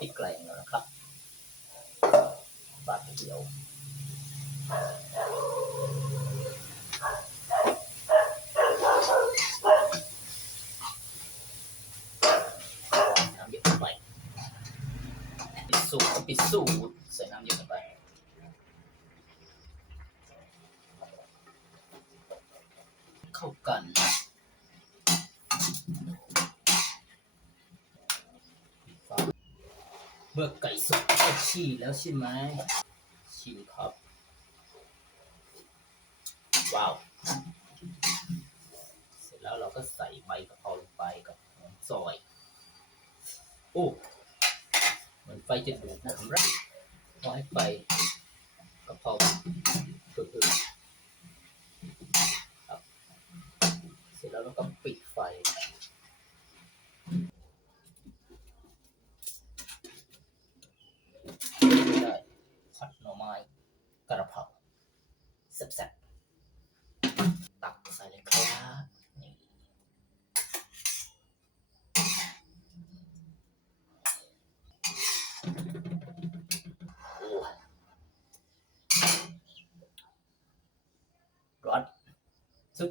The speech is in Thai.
พริกแกลงแล้วนะครับบาดเดียวน้ำเยอะไปปิดสูตรปิดสูตรใส่น้ำเยอะไปเข้ากัน เมื่อไก่สุกก็ฉี่แล้วใช่ไหมฉี่ครับ ว้าว เสร็จแล้วเราก็ใส่ใบกะเพราลงไปกับหอมซอย โอ้เหมือนไฟจะดูดนะครับพอให้ไฟกะเพราคือครับ เสร็จแล้วเราก็ปิด ผัดหน่อไม้กระเพราแซ่บๆตักใส่เลยครับนี่ร้อนสุด